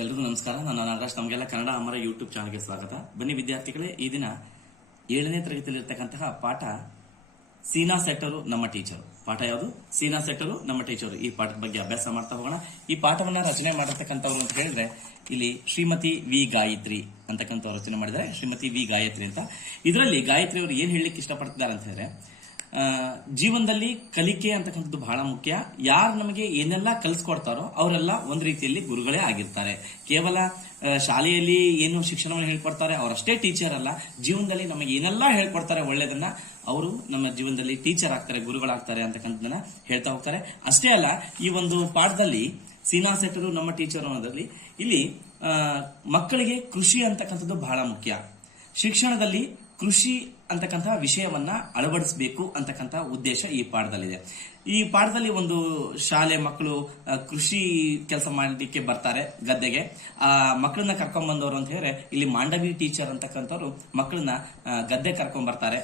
ಎಲ್ರಿಗೂ ನಮಸ್ಕಾರ. ನಾನು ನಾಗರಾಜ್. ನಮಗೆಲ್ಲ ಕನ್ನಡ ಅಮರ ಯೂಟ್ಯೂಬ್ ಚಾನಲ್ಗೆ ಸ್ವಾಗತ. ಬನ್ನಿ ವಿದ್ಯಾರ್ಥಿಗಳೇ, ಈ ದಿನ 7ನೇ ತರಗತಿಯಲ್ಲಿರ್ತಕ್ಕಂತಹ ಪಾಠ ಸೀನಾ ಸೆಟ್ಟರು ನಮ್ಮ ಟೀಚರು. ಪಾಠ ಯಾವುದು? ಸೀನಾ ಸೆಟ್ಟರು ನಮ್ಮ ಟೀಚರು. ಈ ಪಾಠದ ಬಗ್ಗೆ ಅಭ್ಯಾಸ ಮಾಡ್ತಾ ಹೋಗೋಣ. ಈ ಪಾಠವನ್ನ ರಚನೆ ಮಾಡಿರ್ತಕ್ಕಂಥವ್ರು ಅಂತ ಹೇಳಿದ್ರೆ ಇಲ್ಲಿ ಶ್ರೀಮತಿ ವಿ ಗಾಯತ್ರಿ ಅಂತಕ್ಕಂಥವ್ರು ರಚನೆ ಮಾಡಿದ್ದಾರೆ. ಶ್ರೀಮತಿ ವಿ ಗಾಯತ್ರಿ ಅಂತ. ಇದರಲ್ಲಿ ಗಾಯತ್ರಿ ಅವರು ಏನ್ ಹೇಳಲಿಕ್ಕೆ ಇಷ್ಟಪಡ್ತಿದ್ದಾರೆ ಅಂತ ಹೇಳಿದ್ರೆ, ಜೀವನದಲ್ಲಿ ಕಲಿಕೆ ಅಂತಕ್ಕಂಥದ್ದು ಬಹಳ ಮುಖ್ಯ. ಯಾರು ನಮಗೆ ಏನೆಲ್ಲ ಕಲಿಸ್ಕೊಡ್ತಾರೋ ಅವರೆಲ್ಲ ಒಂದ್ ರೀತಿಯಲ್ಲಿ ಗುರುಗಳೇ ಆಗಿರ್ತಾರೆ. ಕೇವಲ ಶಾಲೆಯಲ್ಲಿ ಏನು ಶಿಕ್ಷಣವನ್ನು ಹೇಳ್ಕೊಡ್ತಾರೆ ಅವರಷ್ಟೇ ಟೀಚರ್ ಅಲ್ಲ. ಜೀವನದಲ್ಲಿ ನಮಗೆ ಏನೆಲ್ಲ ಹೇಳ್ಕೊಡ್ತಾರೆ ಒಳ್ಳೇದನ್ನ, ಅವರು ನಮ್ಮ ಜೀವನದಲ್ಲಿ ಟೀಚರ್ ಆಗ್ತಾರೆ, ಗುರುಗಳಾಗ್ತಾರೆ ಅಂತಕ್ಕಂಥದ್ದನ್ನ ಹೇಳ್ತಾ ಹೋಗ್ತಾರೆ. ಅಷ್ಟೇ ಅಲ್ಲ, ಈ ಒಂದು ಪಾಠದಲ್ಲಿ ಸೀನಾ ಸೆಟ್ಟರು ನಮ್ಮ ಟೀಚರ್ ಅನ್ನೋದ್ರಲ್ಲಿ ಇಲ್ಲಿ ಮಕ್ಕಳಿಗೆ ಕೃಷಿ ಅಂತಕ್ಕಂಥದ್ದು ಬಹಳ ಮುಖ್ಯ. ಶಿಕ್ಷಣದಲ್ಲಿ ಕೃಷಿ ಅಂತಕ್ಕಂತಹ ವಿಷಯವನ್ನ ಅಳವಡಿಸಬೇಕು ಅಂತಕ್ಕಂಥ ಉದ್ದೇಶ ಈ ಪಾಠದಲ್ಲಿದೆ. ಈ ಪಾಠದಲ್ಲಿ ಒಂದು ಶಾಲೆ ಮಕ್ಕಳು ಕೃಷಿ ಕೆಲಸ ಮಾಡಲಿಕ್ಕೆ ಬರ್ತಾರೆ ಗದ್ದೆಗೆ. ಆ ಮಕ್ಕಳನ್ನ ಕರ್ಕೊಂಡ್ ಬಂದವರು ಅಂತ ಹೇಳಿದ್ರೆ ಇಲ್ಲಿ ಮಾಂಡವಿ ಟೀಚರ್ ಅಂತಕ್ಕಂಥವ್ರು ಮಕ್ಕಳನ್ನ ಗದ್ದೆ ಕರ್ಕೊಂಡ್ ಬರ್ತಾರೆ.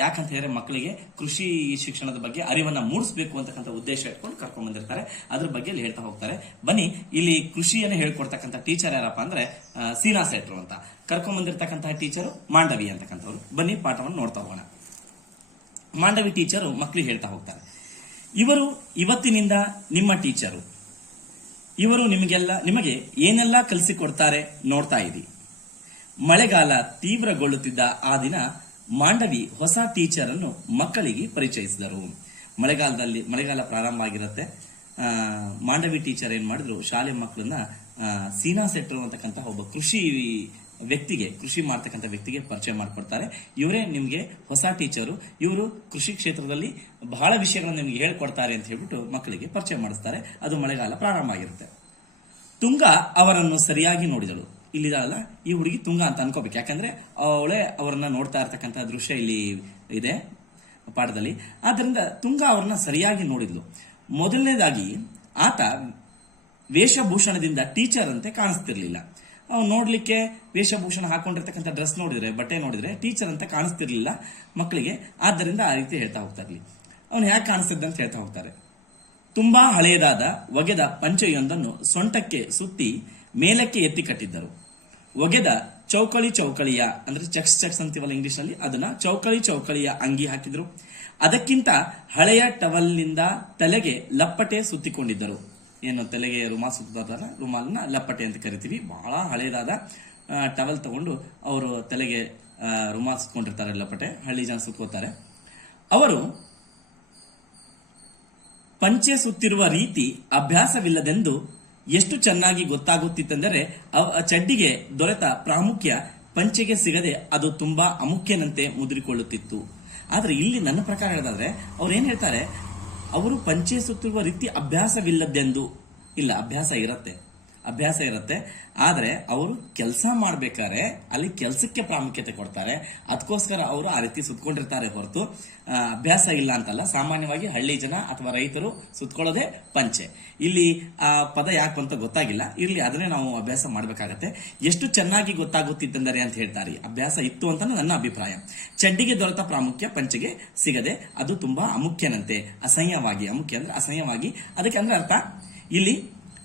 ಯಾಕಂತ ಹೇಳಿದ್ರೆ ಮಕ್ಕಳಿಗೆ ಕೃಷಿ ಶಿಕ್ಷಣದ ಬಗ್ಗೆ ಅರಿವನ್ನ ಮೂಡಿಸಬೇಕು ಅಂತಕ್ಕಂಥ ಉದ್ದೇಶ ಇಟ್ಕೊಂಡು ಕರ್ಕೊಂಡ್ ಬಂದಿರ್ತಾರೆ. ಅದ್ರ ಬಗ್ಗೆ ಇಲ್ಲಿ ಹೇಳ್ತಾ ಹೋಗ್ತಾರೆ. ಬನ್ನಿ, ಇಲ್ಲಿ ಕೃಷಿಯನ್ನು ಹೇಳ್ಕೊಡ್ತಕ್ಕಂಥ ಟೀಚರ್ ಯಾರಪ್ಪ ಅಂದ್ರೆ ಸೀನಾ ಸೆಟ್ರು ಅಂತ. ಕರ್ಕೊಂಡ್ ಬಂದಿರತಕ್ಕಂತಹ ಟೀಚರು ಮಾಂಡವಿ ಅಂತಕ್ಕಂಥವ್ರು. ಬನ್ನಿ ಪಾಠವನ್ನು ನೋಡ್ತಾ ಹೋಗೋಣ. ಮಾಂಡವಿ ಟೀಚರು ಮಕ್ಕಳಿಗೆ ಹೇಳ್ತಾ ಹೋಗ್ತಾರೆ, ಇವರು ಇವತ್ತಿನಿಂದ ನಿಮ್ಮ ಟೀಚರು. ಇವರು ನಿಮಗೆ ಏನೆಲ್ಲ ಕಲಿಸಿಕೊಡ್ತಾರೆ ನೋಡ್ತಾ ಇರಿ. ಮಳೆಗಾಲ ತೀವ್ರಗೊಳ್ಳುತ್ತಿದ್ದ ಆ ದಿನ ಮಾಂಡವಿ ಹೊಸ ಟೀಚರ್ ಅನ್ನು ಮಕ್ಕಳಿಗೆ ಪರಿಚಯಿಸಿದರು. ಮಳೆಗಾಲ ಪ್ರಾರಂಭ ಆಗಿರುತ್ತೆ. ಮಾಂಡವಿ ಟೀಚರ್ ಏನ್ ಮಾಡಿದ್ರು, ಶಾಲೆ ಮಕ್ಕಳನ್ನ ಸೀನಾ ಸೆಟ್ರು ಅಂತಕ್ಕಂಥ ಒಬ್ಬ ಕೃಷಿ ಮಾಡ್ತಕ್ಕಂಥ ವ್ಯಕ್ತಿಗೆ ಪರಿಚಯ ಮಾಡಿಕೊಡ್ತಾರೆ. ಇವರೇ ನಿಮ್ಗೆ ಹೊಸ ಟೀಚರು, ಇವರು ಕೃಷಿ ಕ್ಷೇತ್ರದಲ್ಲಿ ಬಹಳ ವಿಷಯಗಳನ್ನು ನಿಮ್ಗೆ ಹೇಳ್ಕೊಡ್ತಾರೆ ಅಂತ ಹೇಳ್ಬಿಟ್ಟು ಮಕ್ಕಳಿಗೆ ಪರಿಚಯ ಮಾಡಿಸ್ತಾರೆ. ಅದು ಮಳೆಗಾಲ ಪ್ರಾರಂಭ ಆಗಿರುತ್ತೆ. ತುಂಗ ಅವರನ್ನು ಸರಿಯಾಗಿ ನೋಡಿದಳು. ಇಲ್ಲಿದಲ್ಲ, ಈ ಹುಡುಗಿ ತುಂಗ ಅಂತ ಅನ್ಕೋಬೇಕು, ಯಾಕಂದ್ರೆ ಅವಳೇ ಅವರನ್ನ ನೋಡ್ತಾ ಇರ್ತಕ್ಕಂಥ ದೃಶ್ಯ ಇಲ್ಲಿ ಇದೆ ಪಾಠದಲ್ಲಿ. ಆದ್ರಿಂದ ತುಂಗ ಅವರನ್ನ ಸರಿಯಾಗಿ ನೋಡಿದ್ಲು. ಮೊದಲನೇದಾಗಿ ಆತ ವೇಷಭೂಷಣದಿಂದ ಟೀಚರ್ ಅಂತೆ ಕಾಣಿಸ್ತಿರ್ಲಿಲ್ಲ. ಅವ್ನು ನೋಡ್ಲಿಕ್ಕೆ ವೇಷಭೂಷಣ ಹಾಕೊಂಡಿರ್ತಕ್ಕಂಥ ಡ್ರೆಸ್ ನೋಡಿದ್ರೆ, ಬಟ್ಟೆ ನೋಡಿದ್ರೆ ಟೀಚರ್ ಅಂತ ಕಾಣಿಸ್ತಿರ್ಲಿಲ್ಲ ಮಕ್ಕಳಿಗೆ. ಆದ್ದರಿಂದ ಆ ರೀತಿ ಹೇಳ್ತಾ ಹೋಗ್ತಾ ಇರ್ಲಿ. ಅವ್ನು ಯಾಕೆ ಕಾಣಿಸ್ತಿದ್ದ ಅಂತ ಹೇಳ್ತಾ ಹೋಗ್ತಾರೆ. ತುಂಬಾ ಹಳೆಯದಾದ ಒಗೆದ ಪಂಚೆಯೊಂದನ್ನು ಸೊಂಟಕ್ಕೆ ಸುತ್ತಿ ಮೇಲಕ್ಕೆ ಎತ್ತಿ ಕಟ್ಟಿದ್ದರು. ಒಗೆದ ಚೌಕಳಿಯ ಅಂದ್ರೆ ಚೆಕ್ಸ್ ಅಂತೀವಲ್ಲ ಇಂಗ್ಲಿಷ್ ನಲ್ಲಿ, ಅದನ್ನ ಚೌಕಳಿಯ ಅಂಗಿ ಹಾಕಿದ್ರು. ಅದಕ್ಕಿಂತ ಹಳೆಯ ಟವಲ್ನಿಂದ ತಲೆಗೆ ಲಪ್ಪಟೆ ಸುತ್ತಿಕೊಂಡಿದ್ದರು. ಏನು ತಲೆಗೆ ರುಮಾಲ್ ಸುತ್ತಾರಲ್ಲ, ರುಮಾಲ್ನ ಲಪ್ಪಟೆ ಅಂತ ಕರಿತೀವಿ. ಬಹಳ ಹಳೆಯದಾದ ಟವಲ್ ತಗೊಂಡು ಅವರು ತಲೆಗೆ ರುಮಾಲ್ ಸುತ್ಕೊಂಡಿರ್ತಾರೆ, ಲಪ್ಪಟೆ. ಹಳ್ಳಿ ಜನ ಸುತ್ಕೋತಾರೆ. ಅವರು ಪಂಚೆ ಸುತ್ತಿರುವ ರೀತಿ ಅಭ್ಯಾಸವಿಲ್ಲದೆಂದು ಎಷ್ಟು ಚೆನ್ನಾಗಿ ಗೊತ್ತಾಗುತ್ತಿತ್ತೆಂದರೆ ಚಡ್ಡಿಗೆ ದೊರೆತ ಪ್ರಾಮುಖ್ಯ ಪಂಚೆಗೆ ಸಿಗದೆ ಅದು ತುಂಬಾ ಅಮುಖ್ಯನಂತೆ ಮುದ್ರಿಕೊಳ್ಳುತ್ತಿತ್ತು. ಆದ್ರೆ ಇಲ್ಲಿ ನನ್ನ ಪ್ರಕಾರ ಹೇಳೋದಾದ್ರೆ ಅವ್ರು ಏನ್ ಹೇಳ್ತಾರೆ, ಅವರು ಪಂಚೆ ಸುತ್ತಿರುವ ರೀತಿ ಅಭ್ಯಾಸವಿಲ್ಲದೆಂದು. ಇಲ್ಲ, ಅಭ್ಯಾಸ ಇರುತ್ತೆ. ಆದ್ರೆ ಅವರು ಕೆಲಸ ಮಾಡ್ಬೇಕಾದ್ರೆ ಅಲ್ಲಿ ಕೆಲಸಕ್ಕೆ ಪ್ರಾಮುಖ್ಯತೆ ಕೊಡ್ತಾರೆ. ಅದಕ್ಕೋಸ್ಕರ ಅವರು ಆ ರೀತಿ ಸುತ್ಕೊಂಡಿರ್ತಾರೆ ಹೊರತು ಅಭ್ಯಾಸ ಇಲ್ಲ ಅಂತಲ್ಲ. ಸಾಮಾನ್ಯವಾಗಿ ಹಳ್ಳಿ ಜನ ಅಥವಾ ರೈತರು ಸುತ್ಕೊಳ್ಳೋದೇ ಪಂಚೆ. ಇಲ್ಲಿ ಆ ಪದ ಯಾಕೆ ಅಂತ ಗೊತ್ತಾಗಿಲ್ಲ, ಇರ್ಲಿ, ಅದನ್ನೇ ನಾವು ಅಭ್ಯಾಸ ಮಾಡ್ಬೇಕಾಗತ್ತೆ. ಎಷ್ಟು ಚೆನ್ನಾಗಿ ಗೊತ್ತಾಗುತ್ತಿತ್ತೆಂದರೆ ಅಂತ ಹೇಳ್ತಾರೆ. ಅಭ್ಯಾಸ ಇತ್ತು ಅಂತ ನನ್ನ ಅಭಿಪ್ರಾಯ. ಚಡ್ಡಿಗೆ ದೊರೆತ ಪ್ರಾಮುಖ್ಯ ಪಂಚೆಗೆ ಸಿಗದೆ ಅದು ತುಂಬಾ ಅಮುಖ್ಯನಂತೆ. ಅಮುಖ್ಯ ಅಂದ್ರೆ ಅಸಹ್ಯವಾಗಿ. ಅದಕ್ಕೆ ಅಂದ್ರೆ ಅರ್ಥ ಇಲ್ಲಿ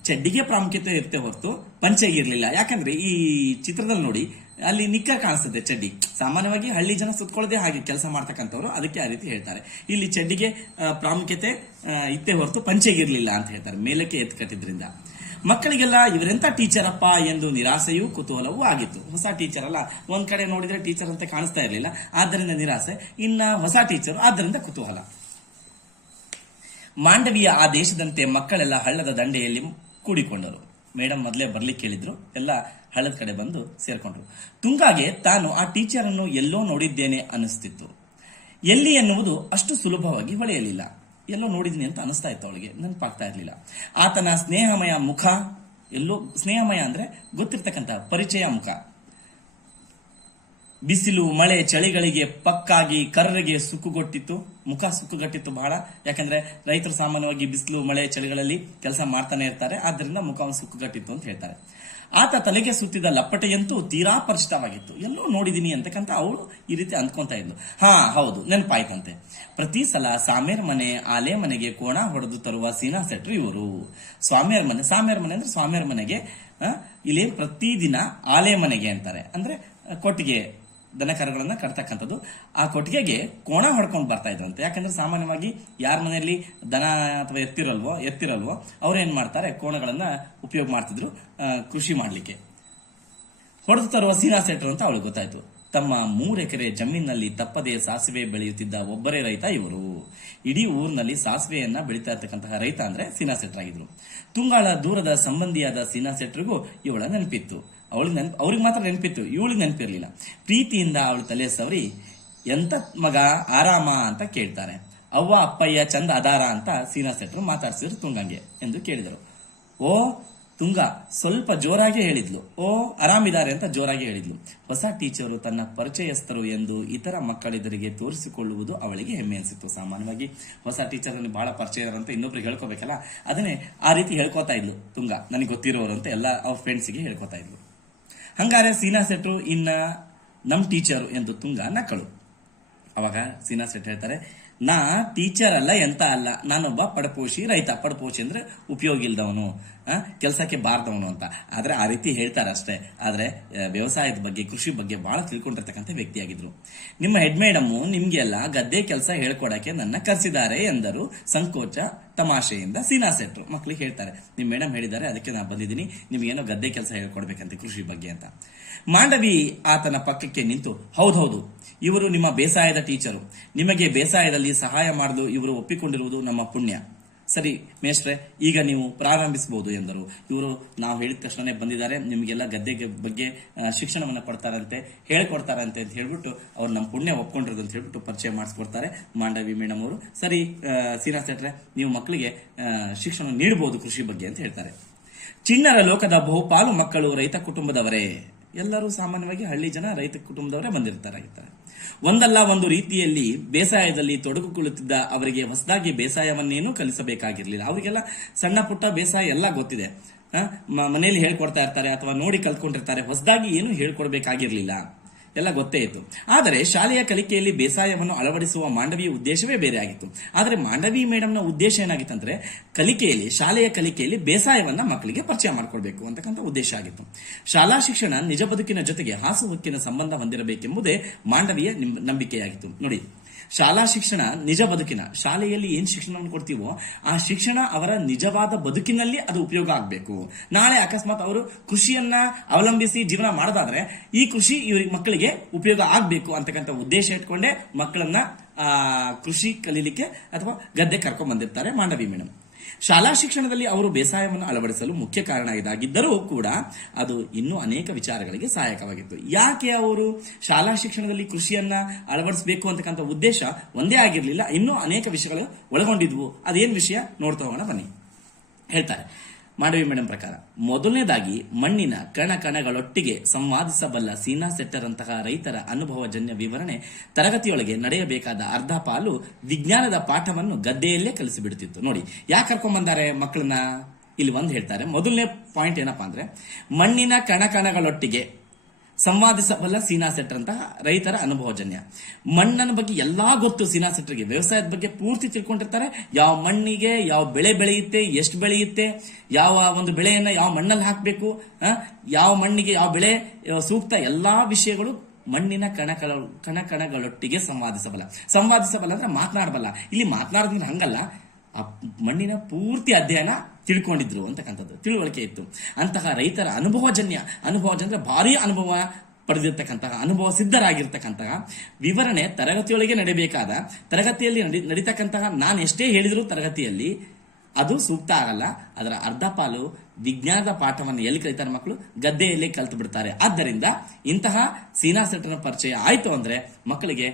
ಚಡ್ಡಿಗೆ ಪ್ರಾಮುಖ್ಯತೆ ಇರುತ್ತೆ ಹೊರತು ಪಂಚೆಗೆ ಇರಲಿಲ್ಲ. ಯಾಕಂದ್ರೆ ಈ ಚಿತ್ರದಲ್ಲಿ ನೋಡಿ, ಅಲ್ಲಿ ನಿಕ್ಕರ್ ಕಾಣಿಸ್ತದೆ ಚಡ್ಡಿ. ಸಾಮಾನ್ಯವಾಗಿ ಹಳ್ಳಿ ಜನ ಸುತ್ಕೊಳ್ಳೋದೇ ಹಾಗೆ ಕೆಲಸ ಮಾಡ್ತಕ್ಕಂಥವ್ರು, ಅದಕ್ಕೆ ಆ ರೀತಿ ಹೇಳ್ತಾರೆ. ಇಲ್ಲಿ ಚಡ್ಡಿಗೆ ಪ್ರಾಮುಖ್ಯತೆ ಇತ್ತೇ ಹೊರತು ಪಂಚೆಗೆ ಇರಲಿಲ್ಲ ಅಂತ ಹೇಳ್ತಾರೆ, ಮೇಲಕ್ಕೆ ಎತ್ತು ಕಟ್ಟಿದ್ರಿಂದ. ಮಕ್ಕಳಿಗೆಲ್ಲ ಇವರೆಂತ ಟೀಚರ್ ಅಪ್ಪ ಎಂದು ನಿರಾಸೆಯೂ ಕುತೂಹಲವೂ ಆಗಿತ್ತು. ಹೊಸ ಟೀಚರ್ ಅಲ್ಲ, ಒಂದ್ ಕಡೆ ನೋಡಿದ್ರೆ ಟೀಚರ್ ಅಂತ ಕಾಣಿಸ್ತಾ ಇರಲಿಲ್ಲ, ಆದ್ದರಿಂದ ನಿರಾಸೆ. ಇನ್ನ ಹೊಸ ಟೀಚರ್, ಆದ್ದರಿಂದ ಕುತೂಹಲ. ಮಾಂಡವಿಯ ಆ ದೇಶದಂತೆ ಮಕ್ಕಳೆಲ್ಲ ಹಳ್ಳದ ದಂಡೆಯಲ್ಲಿ ಕೂಡಿಕೊಂಡರು. ಮೇಡಮ್ ಮೊದಲೇ ಬರ್ಲಿಕ್ಕೆ ಹೇಳಿದ್ರು, ಎಲ್ಲ ಹಳ್ಳದ ಕಡೆ ಬಂದು ಸೇರ್ಕೊಂಡ್ರು. ತುಂಗಾಗೆ ತಾನು ಆ ಟೀಚರ್ ಅನ್ನು ಎಲ್ಲೋ ನೋಡಿದ್ದೇನೆ ಅನಿಸ್ತಿತ್ತು. ಎಲ್ಲಿ ಎನ್ನುವುದು ಅಷ್ಟು ಸುಲಭವಾಗಿ ಹೊಳೆಯಲಿಲ್ಲ. ಎಲ್ಲೋ ನೋಡಿದ್ದೀನಿ ಅಂತ ಅನಿಸ್ತಾ ಇತ್ತು ಅವಳಿಗೆ, ನೆನಪಾಗ್ತಾ ಇರ್ಲಿಲ್ಲ. ಆತನ ಸ್ನೇಹಮಯ ಮುಖ, ಎಲ್ಲೋ ಸ್ನೇಹಮಯ ಅಂದ್ರೆ ಗೊತ್ತಿರ್ತಕ್ಕಂಥ ಪರಿಚಯ ಮುಖ, ಬಿಸಿಲು ಮಳೆ ಚಳಿಗಳಿಗೆ ಪಕ್ಕಾಗಿ ಕರ್ರಗೆ ಸುಕ್ಕುಗೊಟ್ಟಿತ್ತು, ಮುಖ ಸುಕ್ಕುಗಟ್ಟಿತ್ತು ಬಹಳ. ಯಾಕಂದ್ರೆ ರೈತರು ಸಾಮಾನ್ಯವಾಗಿ ಬಿಸಿಲು ಮಳೆ ಚಳಿಗಳಲ್ಲಿ ಕೆಲಸ ಮಾಡ್ತಾನೆ ಇರ್ತಾರೆ, ಆದ್ದರಿಂದ ಮುಖವನ್ನು ಸುಕ್ಕುಗಟ್ಟಿತ್ತು ಅಂತ ಹೇಳ್ತಾರೆ. ಆತ ತಲೆಗೆ ಸುತ್ತಿದ ಲಪ್ಪಟೆಯಂತೂ ತೀರಾ ಪರಿಚಿತವಾಗಿತ್ತು. ಎಲ್ಲೋ ನೋಡಿದೀನಿ ಅಂತಕ್ಕಂತ ಅವಳು ಈ ರೀತಿ ಅಂದ್ಕೊಂತ ಇದ್ಲು. ಹೌದು, ನೆನಪಾಯ್ತಂತೆ. ಪ್ರತಿ ಸಲ ಸಾಮೇರ್ ಮನೆ ಆಲೆ ಮನೆಗೆ ಕೋಣ ಹೊಡೆದು ತರುವ ಸೀನಾ ಸೆಟ್ರು ಇವರು. ಸಾಮೇರ್ ಮನೆ ಅಂದ್ರೆ ಸ್ವಾಮಿಯರ್ ಮನೆಗೆ ಇಲ್ಲಿ ಪ್ರತಿದಿನ ಆಲೆ ಮನೆಗೆ ಅಂತಾರೆ, ಅಂದ್ರೆ ಕೊಟ್ಟಿಗೆ ದನ ಕರುಗಳನ್ನ ಕಟ್ತಕ್ಕಂಥದ್ದು. ಆ ಕೊಟ್ಟಿಗೆಗೆ ಕೋಣ ಹೊಡ್ಕೊಂಡು ಬರ್ತಾ ಇದ್ರಂತೆ. ಯಾಕಂದ್ರೆ ಸಾಮಾನ್ಯವಾಗಿ ಯಾರ ಮನೆಯಲ್ಲಿ ದನ ಅಥವಾ ಎತ್ತಿರಲ್ವೋ ಅವ್ರು ಏನ್ ಮಾಡ್ತಾರೆ, ಕೋಣಗಳನ್ನ ಉಪಯೋಗ ಮಾಡ್ತಿದ್ರು ಕೃಷಿ ಮಾಡ್ಲಿಕ್ಕೆ. ಹೊಡೆದು ತರುವ ಸೀನಾ ಸೆಟ್ರು ಅಂತ ಅವಳಿಗೆ ಗೊತ್ತಾಯ್ತು. ತಮ್ಮ 3 ಎಕರೆ ಜಮೀನಿನಲ್ಲಿ ತಪ್ಪದೆ ಸಾಸಿವೆ ಬೆಳೆಯುತ್ತಿದ್ದ ಒಬ್ಬರೇ ರೈತ ಇವರು. ಇಡೀ ಊರಿನಲ್ಲಿ ಸಾಸಿವೆಯನ್ನ ಬೆಳೀತಾ ಇರ್ತಕ್ಕಂತಹ ರೈತ ಅಂದ್ರೆ ಸೀನಾ ಸೆಟ್ರಾಗಿದ್ರು. ತುಂಗಾಳ ದೂರದ ಸಂಬಂಧಿಯಾದ ಸೀನಾ ಸೆಟ್ರಿಗೂ ಇವಳ ನೆನಪಿತ್ತು. ಅವ್ರಿಗೆ ಮಾತ್ರ ನೆನಪಿತ್ತು, ಇವಳಿಗೆ ನೆನಪಿರ್ಲಿಲ್ಲ. ಪ್ರೀತಿಯಿಂದ ಅವಳು ತಲೆ ಸವರಿ ಎಂತ ಮಗ ಆರಾಮ ಅಂತ ಕೇಳ್ತಾರೆ. ಅವ್ವ ಅಪ್ಪಯ್ಯ ಚಂದ ಅದಾರ ಅಂತ ಸೀನಾ ಸೆಟ್ರು ಮಾತಾಡ್ಸಿದ್ರು ತುಂಗಂಗೆ ಎಂದು ಕೇಳಿದರು. ಓ ತುಂಗ ಸ್ವಲ್ಪ ಜೋರಾಗಿ ಹೇಳಿದ್ಲು. ಓ ಆರಾಮಿದ್ದಾರೆ ಅಂತ ಜೋರಾಗಿ ಹೇಳಿದ್ಲು. ಹೊಸ ಟೀಚರು ತನ್ನ ಪರಿಚಯಸ್ಥರು ಎಂದು ಇತರ ಮಕ್ಕಳೆದುರಿಗೆ ತೋರಿಸಿಕೊಳ್ಳುವುದು ಅವಳಿಗೆ ಹೆಮ್ಮೆ ಅನಿಸಿತ್ತು. ಸಾಮಾನ್ಯವಾಗಿ ಹೊಸ ಟೀಚರ್ ಬಹಳ ಪರಿಚಯ ಅಂತ ಇನ್ನೊಬ್ರಿಗೆ ಹೇಳ್ಕೋಬೇಕಲ್ಲ, ಅದನ್ನೇ ಆ ರೀತಿ ಹೇಳ್ಕೊತಾ ಇದ್ಲು ತುಂಗ. ನನಗೆ ಗೊತ್ತಿರೋರು ಅಂತ ಎಲ್ಲ ಅವ್ರ ಫ್ರೆಂಡ್ಸ್ಗೆ ಹೇಳ್ಕೊತಾ ಇದ್ಲು. ಹಂಗಾರೆ ಸೀನಾ ಸೆಟ್ರು ಇನ್ನ ನಮ್ ಟೀಚರು ಎಂದು ತುಂಗ ನಕ್ಕಳು. ಅವಾಗ ಸೀನಾ ಸೆಟ್ ಹೇಳ್ತಾರೆ, ನಾ ಟೀಚರ್ ಅಲ್ಲ, ಎಂತ ಅಲ್ಲ, ನಾನೊಬ್ಬ ಪಡಪೋಷಿ ರೈತ. ಪಡಪೋಷಿ ಅಂದ್ರೆ ಉಪಯೋಗ ಇಲ್ದವನು, ಕೆಲಸಕ್ಕೆ ಬಾರ್ದವನು ಅಂತ. ಆದ್ರೆ ಆ ರೀತಿ ಹೇಳ್ತಾರೆ ಅಷ್ಟೇ. ಆದ್ರೆ ವ್ಯವಸಾಯದ ಬಗ್ಗೆ ಕೃಷಿ ಬಗ್ಗೆ ಬಹಳ ತಿಳ್ಕೊಂಡಿರ್ತಕ್ಕಂಥ ವ್ಯಕ್ತಿಯಾಗಿದ್ರು. ನಿಮ್ಮ ಹೆಡ್ ಮೇಡಮ್ ನಿಮ್ಗೆಲ್ಲ ಗದ್ದೆ ಕೆಲಸ ಹೇಳ್ಕೊಡಕ್ಕೆ ನನ್ನ ಕರೆಸಿದ್ದಾರೆ ಎಂದರು ಸಂಕೋಚ ತಮಾಷೆಯಿಂದ ಸೀನಾ ಸೆಟ್ರು. ಮಕ್ಳಿಗೆ ಹೇಳ್ತಾರೆ, ನಿಮ್ ಮೇಡಮ್ ಹೇಳಿದ್ದಾರೆ, ಅದಕ್ಕೆ ನಾ ಬಂದಿದ್ದೀನಿ, ನಿಮ್ಗೇನೋ ಗದ್ದೆ ಕೆಲಸ ಹೇಳ್ಕೊಡ್ಬೇಕಂತೆ ಕೃಷಿ ಬಗ್ಗೆ ಅಂತ. ಮಾಂಡವಿ ಆತನ ಪಕ್ಕಕ್ಕೆ ನಿಂತು, ಹೌದೌದು, ಇವರು ನಿಮ್ಮ ಬೇಸಾಯದ ಟೀಚರು. ನಿಮಗೆ ಬೇಸಾಯದಲ್ಲಿ ಸಹಾಯ ಮಾಡಲು ಇವರು ಒಪ್ಪಿಕೊಂಡಿರುವುದು ನಮ್ಮ ಪುಣ್ಯ. ಸರಿ ಮೇಷ್ಟ್ರೆ, ಈಗ ನೀವು ಪ್ರಾರಂಭಿಸಬಹುದು ಎಂದರು. ಇವರು ನಾವು ಹೇಳಿದ ತಕ್ಷಣನೇ ಬಂದಿದ್ದಾರೆ, ನಿಮಗೆಲ್ಲ ಗದ್ದೆ ಬಗ್ಗೆ ಶಿಕ್ಷಣವನ್ನ ಕೊಡ್ತಾರಂತೆ, ಹೇಳ್ಕೊಡ್ತಾರಂತೆ ಅಂತ ಹೇಳ್ಬಿಟ್ಟು ಅವ್ರು ನಮ್ಮ ಪುಣ್ಯ ಒಪ್ಕೊಂಡಿರೋದು ಅಂತ ಹೇಳ್ಬಿಟ್ಟು ಪರಿಚಯ ಮಾಡಿಸ್ಕೊಡ್ತಾರೆ ಮಾಂಡವಿ ಮೇಡಮ್ ಅವರು. ಸರಿ ಸೀನಾ ಸೆಟ್ರೆ, ನೀವು ಮಕ್ಕಳಿಗೆ ಶಿಕ್ಷಣ ನೀಡಬಹುದು ಕೃಷಿ ಬಗ್ಗೆ ಅಂತ ಹೇಳ್ತಾರೆ. ಚಿಣ್ಣರ ಲೋಕದ ಬಹುಪಾಲು ಮಕ್ಕಳು ರೈತ ಕುಟುಂಬದವರೇ. ಎಲ್ಲರೂ ಸಾಮಾನ್ಯವಾಗಿ ಹಳ್ಳಿ ಜನ ರೈತ ಕುಟುಂಬದವರೇ ಬಂದಿರ್ತಾರೆ. ಒಂದಲ್ಲ ಒಂದು ರೀತಿಯಲ್ಲಿ ಬೇಸಾಯದಲ್ಲಿ ತೊಡಗಿಕೊಳ್ಳುತ್ತಿದ್ದ ಅವರಿಗೆ ಹೊಸದಾಗಿ ಬೇಸಾಯವನ್ನೇನು ಕಲಿಸಬೇಕಾಗಿರ್ಲಿಲ್ಲ. ಅವರಿಗೆಲ್ಲ ಸಣ್ಣ ಪುಟ್ಟ ಬೇಸಾಯ ಎಲ್ಲ ಗೊತ್ತಿದೆ, ಮನೆಯಲ್ಲಿ ಹೇಳ್ಕೊಡ್ತಾ ಇರ್ತಾರೆ ಅಥವಾ ನೋಡಿ ಕಲ್ತ್ಕೊಂಡಿರ್ತಾರೆ. ಹೊಸದಾಗಿ ಏನು ಹೇಳ್ಕೊಡ್ಬೇಕಾಗಿರ್ಲಿಲ್ಲ, ಎಲ್ಲ ಗೊತ್ತೇ ಇತ್ತು. ಆದರೆ ಶಾಲೆಯ ಕಲಿಕೆಯಲ್ಲಿ ಬೇಸಾಯವನ್ನು ಅಳವಡಿಸುವ ಮಾಂಡವಿಯ ಉದ್ದೇಶವೇ ಬೇರೆ ಆಗಿತ್ತು. ಆದರೆ ಮಾಂಡವಿ ಮೇಡಮ್ನ ಉದ್ದೇಶ ಏನಾಗಿತ್ತಂದ್ರೆ ಶಾಲೆಯ ಕಲಿಕೆಯಲ್ಲಿ ಬೇಸಾಯವನ್ನ ಮಕ್ಕಳಿಗೆ ಪರಿಚಯ ಮಾಡ್ಕೊಳ್ಬೇಕು ಅಂತಕ್ಕಂಥ ಉದ್ದೇಶ ಆಗಿತ್ತು. ಶಾಲಾ ಶಿಕ್ಷಣ ನಿಜ ಬದುಕಿನ ಜೊತೆಗೆ ಹಾಸುಹೊಕ್ಕಿನ ಸಂಬಂಧ ಹೊಂದಿರಬೇಕೆಂಬುದೇ ಮಾಂಡವಿಯ ನಂಬಿಕೆಯಾಗಿತ್ತು. ನೋಡಿ, ಶಾಲಾ ಶಿಕ್ಷಣ ನಿಜ ಬದುಕಿನ, ಶಾಲೆಯಲ್ಲಿ ಏನ್ ಶಿಕ್ಷಣವನ್ನು ಕೊಡ್ತೀವೋ ಆ ಶಿಕ್ಷಣ ಅವರ ನಿಜವಾದ ಬದುಕಿನಲ್ಲಿ ಅದು ಉಪಯೋಗ ಆಗಬೇಕು. ನಾಳೆ ಅಕಸ್ಮಾತ್ ಅವರು ಕೃಷಿಯನ್ನ ಅವಲಂಬಿಸಿ ಜೀವನ ಮಾಡೋದಾದ್ರೆ ಈ ಕೃಷಿ ಇವ್ರಿಗೆ ಮಕ್ಕಳಿಗೆ ಉಪಯೋಗ ಆಗ್ಬೇಕು ಅಂತಕ್ಕಂಥ ಉದ್ದೇಶ ಇಟ್ಕೊಂಡೇ ಮಕ್ಕಳನ್ನ ಕೃಷಿ ಕಲೀಲಿಕ್ಕೆ ಅಥವಾ ಗದ್ದೆ ಕರ್ಕೊಂಡ್ ಬಂದಿರ್ತಾರೆ ಮಾಂಡವಿ ಮೇಡಮ್. ಶಾಲಾ ಶಿಕ್ಷಣದಲ್ಲಿ ಅವರು ಬೇಸಾಯವನ್ನು ಅಳವಡಿಸಲು ಮುಖ್ಯ ಕಾರಣ ಇದಾಗಿದ್ದರೂ ಕೂಡ ಅದು ಇನ್ನೂ ಅನೇಕ ವಿಚಾರಗಳಿಗೆ ಸಹಾಯಕವಾಗಿತ್ತು. ಯಾಕೆ ಅವರು ಶಾಲಾ ಶಿಕ್ಷಣದಲ್ಲಿ ಕೃಷಿಯನ್ನ ಅಳವಡಿಸಬೇಕು ಅಂತಕ್ಕಂಥ ಉದ್ದೇಶ ಒಂದೇ ಆಗಿರಲಿಲ್ಲ, ಇನ್ನೂ ಅನೇಕ ವಿಷಯಗಳು ಒಳಗೊಂಡಿದ್ವು. ಅದೇನ್ ವಿಷಯ ನೋಡ್ತಾ ಹೋಗೋಣ ಬನ್ನಿ. ಹೇಳ್ತಾರೆ ಮಾಂಡವಿ ಮೇಡಮ್ ಪ್ರಕಾರ, ಮೊದಲನೇದಾಗಿ ಮಣ್ಣಿನ ಕಣಕಣಗಳೊಟ್ಟಿಗೆ ಸಂವಾದಿಸಬಲ್ಲ ಸೀನಾ ಸೆಟ್ಟರ್ ಅಂತಹ ರೈತರ ಅನುಭವಜನ್ಯ ವಿವರಣೆ ತರಗತಿಯೊಳಗೆ ನಡೆಯಬೇಕಾದ ಅರ್ಧ ಪಾಲು ವಿಜ್ಞಾನದ ಪಾಠವನ್ನು ಗದ್ದೆಯಲ್ಲೇ ಕಲಿಸಿಬಿಡ್ತಿತ್ತು. ನೋಡಿ, ಯಾಕೆ ಕರ್ಕೊಂಡ್ ಬಂದಾರೆ ಮಕ್ಕಳನ್ನ, ಇಲ್ಲಿ ಒಂದು ಹೇಳ್ತಾರೆ. ಮೊದಲನೇ ಪಾಯಿಂಟ್ ಏನಪ್ಪಾ ಅಂದ್ರೆ, ಮಣ್ಣಿನ ಕಣಕಣಗಳೊಟ್ಟಿಗೆ ಸಂವಾದಿಸಬಲ್ಲ ಸೀನಾ ಸೆಟ್ಟರ್ ಅಂತ ರೈತರ ಅನುಭವಜನ್ಯ. ಮಣ್ಣನ ಬಗ್ಗೆ ಎಲ್ಲಾ ಗೊತ್ತು ಸೀನಾ ಸೆಟ್ಟರ್ಗೆ, ವ್ಯವಸಾಯದ ಬಗ್ಗೆ ಪೂರ್ತಿ ತಿಳ್ಕೊಂಡಿರ್ತಾರೆ. ಯಾವ ಮಣ್ಣಿಗೆ ಯಾವ ಬೆಳೆ ಬೆಳೆಯುತ್ತೆ, ಎಷ್ಟು ಬೆಳೆಯುತ್ತೆ, ಯಾವ ಒಂದು ಬೆಳೆಯನ್ನ ಯಾವ ಮಣ್ಣಲ್ಲಿ ಹಾಕಬೇಕು, ಯಾವ ಮಣ್ಣಿಗೆ ಯಾವ ಬೆಳೆ ಸೂಕ್ತ, ಎಲ್ಲಾ ವಿಷಯಗಳು ಮಣ್ಣಿನ ಕಣಕಣಗಳೊಟ್ಟಿಗೆ ಸಂವಾದಿಸಬಲ್ಲ ಅಂದ್ರೆ ಮಾತನಾಡಬಲ್ಲ. ಇಲ್ಲಿ ಮಾತನಾಡೋದ್ರೆ ಹಂಗಲ್ಲ, ಆ ಮಣ್ಣಿನ ಪೂರ್ತಿ ಅಧ್ಯಯನ ತಿಳ್ಕೊಂಡಿದ್ರು ಅಂತಕ್ಕಂಥದ್ದು ತಿಳುವಳಿಕೆ ಇತ್ತು. ಅಂತಹ ರೈತರ ಅನುಭವಜನ್ಯ ಭಾರಿ ಅನುಭವ ಪಡೆದಿರ್ತಕ್ಕಂತಹ, ಅನುಭವ ಸಿದ್ಧರಾಗಿರ್ತಕ್ಕಂತಹ ವಿವರಣೆ ತರಗತಿಯೊಳಗೆ ನಡೆಯಬೇಕಾದ, ತರಗತಿಯಲ್ಲಿ ನಡೀತಕ್ಕಂತಹ ನಾನು ಎಷ್ಟೇ ಹೇಳಿದ್ರು ತರಗತಿಯಲ್ಲಿ ಅದು ಸೂಕ್ತ ಆಗಲ್ಲ. ಅದರ ಅರ್ಧ ಪಾಲು ವಿಜ್ಞಾನದ ಪಾಠವನ್ನು ಎಲ್ಲಿ ಕಲಿತಾರೆ ಮಕ್ಕಳು, ಗದ್ದೆಯಲ್ಲಿ ಕಲ್ತು ಬಿಡ್ತಾರೆ. ಆದ್ದರಿಂದ ಇಂತಹ ಸೀನಾ ಸೆಟ್ಟರ್ನ ಪರಿಚಯ ಆಯ್ತು ಅಂದ್ರೆ ಮಕ್ಕಳಿಗೆ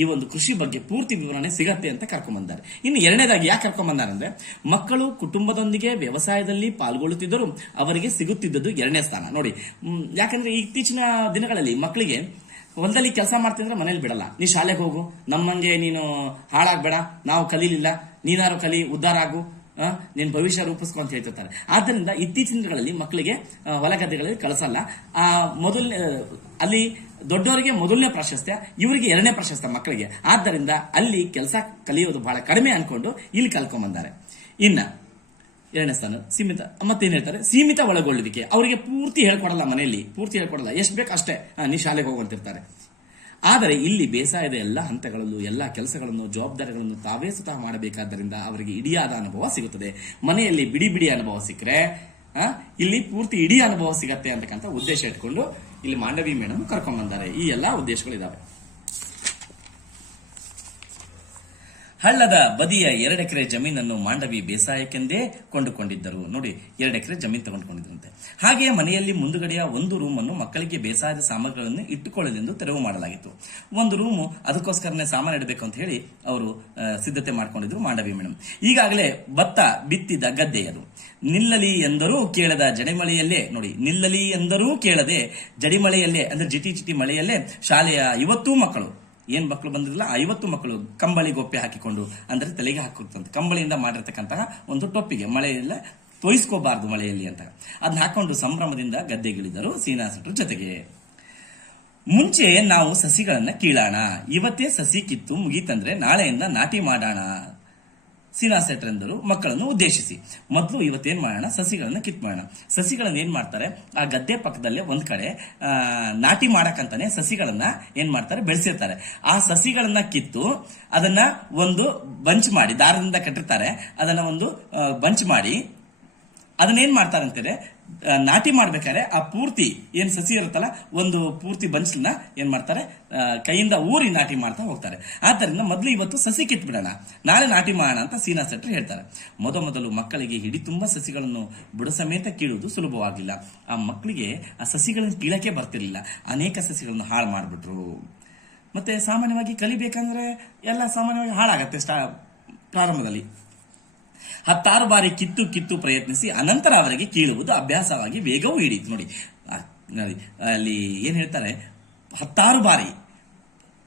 ಈ ಒಂದು ಕೃಷಿ ಬಗ್ಗೆ ಪೂರ್ತಿ ವಿವರಣೆ ಸಿಗತ್ತೆ ಅಂತ ಕರ್ಕೊಂಡ್ಬಂದಾರೆ. ಇನ್ನು ಎರಡನೇದಾಗಿ ಯಾಕೆ ಕರ್ಕೊಂಡ್ಬಂದಾರೆ ಅಂದ್ರೆ, ಮಕ್ಕಳು ಕುಟುಂಬದೊಂದಿಗೆ ವ್ಯವಸಾಯದಲ್ಲಿ ಪಾಲ್ಗೊಳ್ಳುತ್ತಿದ್ದರು, ಅವರಿಗೆ ಸಿಗುತ್ತಿದ್ದದ್ದು ಎರಡನೇ ಸ್ಥಾನ. ನೋಡಿ, ಯಾಕಂದ್ರೆ ಇತ್ತೀಚಿನ ದಿನಗಳಲ್ಲಿ ಮಕ್ಕಳಿಗೆ ಹೊಲದಲ್ಲಿ ಕೆಲಸ ಮಾಡ್ತಿದ್ರೆ ಮನೇಲಿ ಬಿಡಲ್ಲ, ನೀ ಶಾಲೆಗೆ ಹೋಗು, ನಮ್ಮಂಗೆ ನೀನು ಹಾಳಾಗ್ಬೇಡ, ನಾವು ಕಲೀಲಿಲ್ಲ, ನೀನಾರು ಕಲಿ, ಉದ್ಧಾರ ಆಗು, ನಿನ್ ಭವಿಷ್ಯ ರೂಪಿಸ್ಕೊ ಅಂತ ಹೇಳ್ತಿರ್ತಾರೆ. ಆದ್ದರಿಂದ ಇತ್ತೀಚಿನ ದಿನಗಳಲ್ಲಿ ಮಕ್ಕಳಿಗೆ ಹೊಲ ಗದ್ದೆಗಳಲ್ಲಿ ಕಳಿಸಲ್ಲ. ಅಲ್ಲಿ ದೊಡ್ಡವರಿಗೆ ಮೊದಲನೇ ಪ್ರಾಶಸ್ತ್ಯ, ಇವರಿಗೆ ಎರಡನೇ ಪ್ರಾಶಸ್ತ್ಯ ಮಕ್ಕಳಿಗೆ. ಆದ್ದರಿಂದ ಅಲ್ಲಿ ಕೆಲಸ ಕಲಿಯೋದು ಬಹಳ ಕಡಿಮೆ ಅನ್ಕೊಂಡು ಇಲ್ಲಿ ಕಲ್ಕೊಂಡ್ಬಂದಾರೆ. ಇನ್ನ ಎರಡನೇ ಸ್ಥಾನ ಸೀಮಿತ. ಮತ್ತೇನ್ ಹೇಳ್ತಾರೆ, ಸೀಮಿತ ಒಳಗೊಳ್ಳುವಿಕೆ. ಅವರಿಗೆ ಪೂರ್ತಿ ಹೇಳ್ಕೊಡಲ್ಲ, ಮನೆಯಲ್ಲಿ ಪೂರ್ತಿ ಹೇಳ್ಕೊಡಲ್ಲ, ಎಷ್ಟು ಬೇಕು ಅಷ್ಟೇ ನೀ ಶಾಲೆಗೆ ಹೋಗುವಂತಿರ್ತಾರೆ. ಆದರೆ ಇಲ್ಲಿ ಬೇಸಾಯದ ಎಲ್ಲ ಹಂತಗಳಲ್ಲೂ ಎಲ್ಲ ಕೆಲಸಗಳನ್ನು, ಜವಾಬ್ದಾರಿಗಳನ್ನು ತಾವೇ ಸ್ವತಃ ಮಾಡಬೇಕಾದ್ದರಿಂದ ಅವರಿಗೆ ಇಡಿಯಾದ ಅನುಭವ ಸಿಗುತ್ತದೆ. ಮನೆಯಲ್ಲಿ ಬಿಡಿ ಬಿಡಿ ಅನುಭವ ಸಿಕ್ಕರೆ ಇಲ್ಲಿ ಪೂರ್ತಿ ಇಡೀ ಅನುಭವ ಸಿಗತ್ತೆ ಅಂತಕ್ಕಂಥ ಉದ್ದೇಶ ಇಟ್ಕೊಂಡು ಇಲ್ಲಿ ಮಾಂಡವಿ ಮೇಡಮ್ ಕರ್ಕೊಂಡ್ ಬಂದಾರೆ. ಈ ಎಲ್ಲಾ ಉದ್ದೇಶಗಳಿದಾವೆ. ಹಳ್ಳದ ಬದಿಯ 2 ಎಕರೆ ಜಮೀನನ್ನು ಮಾಂಡವಿ ಬೇಸಾಯಕ್ಕೆಂದೇ ಕೊಂಡುಕೊಂಡಿದ್ದರು. ನೋಡಿ, 2 ಎಕರೆ ಜಮೀನು ತಗೊಂಡುಕೊಂಡಿದ್ರಂತೆ. ಹಾಗೆಯೇ ಮನೆಯಲ್ಲಿ ಮುಂದುಗಡೆಯ ಒಂದು ರೂಮ್ ಅನ್ನು ಮಕ್ಕಳಿಗೆ ಬೇಸಾಯದ ಸಾಮಗ್ರಿಗಳನ್ನು ಇಟ್ಟುಕೊಳ್ಳಲೆಂದು ತೆರವು ಮಾಡಲಾಗಿತ್ತು. ಒಂದು ರೂಮು ಅದಕ್ಕೋಸ್ಕರನೇ ಸಾಮಾನು ಇಡಬೇಕು ಅಂತ ಹೇಳಿ ಅವರು ಸಿದ್ಧತೆ ಮಾಡ್ಕೊಂಡಿದ್ರು ಮಾಂಡವಿ ಮೇಡಮ್. ಈಗಾಗಲೇ ಭತ್ತ ಬಿತ್ತಿದ ಗದ್ದೆಯದು. ನಿಲ್ಲಲಿ ಎಂದರೂ ಕೇಳದ ಜಡಿಮಳೆಯಲ್ಲೇ, ನೋಡಿ, ನಿಲ್ಲಲಿ ಎಂದರೂ ಕೇಳದೆ ಜಡಿಮಳೆಯಲ್ಲೇ ಅಂದ್ರೆ ಜಿಟಿ ಮಳೆಯಲ್ಲೇ ಶಾಲೆಯ 50 ಮಕ್ಕಳು, ಏನ್ ಮಕ್ಕಳು ಬಂದಿರಲಿಲ್ಲ, 50 ಮಕ್ಕಳು ಕಂಬಳಿ ಗೊಪ್ಪೆ ಹಾಕಿಕೊಂಡು, ಅಂದ್ರೆ ತಲೆಗೆ ಹಾಕಿರ್ತಂತೆ, ಕಂಬಳಿಯಿಂದ ಮಾಡಿರ್ತಕ್ಕಂತಹ ಒಂದು ಟೊಪ್ಪಿಗೆ, ಮಳೆಯಲ್ಲ ತೋಯಿಸ್ಕೋಬಾರ್ದು ಮಳೆಯಲ್ಲಿ ಅಂತ, ಅದನ್ನ ಹಾಕೊಂಡು ಸಂಭ್ರಮದಿಂದ ಗದ್ದೆಗಿಳಿದರು ಸೀನಾ ಶೆಟ್ಟರು ಜೊತೆಗೆ. ಮುಂಚೆ ನಾವು ಸಸಿಗಳನ್ನ ಕೀಳೋಣ, ಇವತ್ತೇ ಸಸಿ ಕಿತ್ತು ಮುಗೀತಂದ್ರೆ ನಾಳೆಯಿಂದ ನಾಟಿ ಮಾಡೋಣ, ಸೀನಾ ಶೆಟ್ಟರೆಂದರು ಮಕ್ಕಳನ್ನು ಉದ್ದೇಶಿಸಿ. ಮೊದಲು ಇವತ್ತೇನ್ ಮಾಡೋಣ, ಸಸಿಗಳನ್ನ ಕಿತ್ ಮಾಡೋಣ. ಸಸಿಗಳನ್ನ ಏನ್ ಮಾಡ್ತಾರೆ, ಆ ಗದ್ದೆ ಪಕ್ಕದಲ್ಲೇ ಒಂದ್ ಕಡೆ ನಾಟಿ ಮಾಡಕ್ಕಂತಾನೆ ಸಸಿಗಳನ್ನ ಏನ್ ಮಾಡ್ತಾರೆ, ಬೆಳೆಸಿರ್ತಾರೆ. ಆ ಸಸಿಗಳನ್ನ ಕಿತ್ತು ಅದನ್ನ ಒಂದು ಬಂಚ್ ಮಾಡಿ, ದಾರದಿಂದ ಕಟ್ಟಿರ್ತಾರೆ, ಅದನ್ನ ಒಂದು ಬಂಚ್ ಮಾಡಿ ಅದನ್ನೇನ್ ಮಾಡ್ತಾರೆ ಅಂತಾರೆ, ನಾಟಿ ಮಾಡ್ಬೇಕಾದ್ರೆ ಆ ಪೂರ್ತಿ ಏನ್ ಸಸಿ ಇರುತ್ತಲ್ಲ, ಒಂದು ಪೂರ್ತಿ ಬಂಚ್ನ ಏನ್ ಮಾಡ್ತಾರೆ, ಕೈಯಿಂದ ಊರಿ ನಾಟಿ ಮಾಡ್ತಾ ಹೋಗ್ತಾರೆ. ಆದ್ದರಿಂದ ಮೊದಲು ಇವತ್ತು ಸಸಿ ಕಿತ್ಬಿಡೋಣ, ನಾಳೆ ನಾಟಿ ಮಾಡೋಣ ಅಂತ ಸೀನಾ ಶೆಟ್ಟರು ಹೇಳ್ತಾರೆ. ಮೊದಲು ಮಕ್ಕಳಿಗೆ ಹಿಡಿ ತುಂಬಾ ಸಸಿಗಳನ್ನು ಬುಡ ಸಮೇತ ಕೀಳುವುದು ಸುಲಭವಾಗಿಲ್ಲ. ಆ ಮಕ್ಕಳಿಗೆ ಆ ಸಸಿಗಳನ್ನು ಕೀಳಕ್ಕೆ ಬರ್ತಿರ್ಲಿಲ್ಲ, ಅನೇಕ ಸಸಿಗಳನ್ನು ಹಾಳು ಮಾಡ್ಬಿಟ್ರು. ಮತ್ತೆ ಸಾಮಾನ್ಯವಾಗಿ ಕಲಿಬೇಕಂದ್ರೆ ಎಲ್ಲ ಸಾಮಾನ್ಯವಾಗಿ ಹಾಳಾಗತ್ತೆ ಪ್ರಾರಂಭದಲ್ಲಿ. 10 ಬಾರಿ ಕಿತ್ತು ಪ್ರಯತ್ನಿಸಿ ಅನಂತರ ಅವರಿಗೆ ಕೀಳುವುದು ಅಭ್ಯಾಸವಾಗಿ ವೇಗವೂ ಹಿಡಿಯಿತು. ನೋಡಿ, ಅಲ್ಲಿ ಏನ್ ಹೇಳ್ತಾರೆ, 10 ಬಾರಿ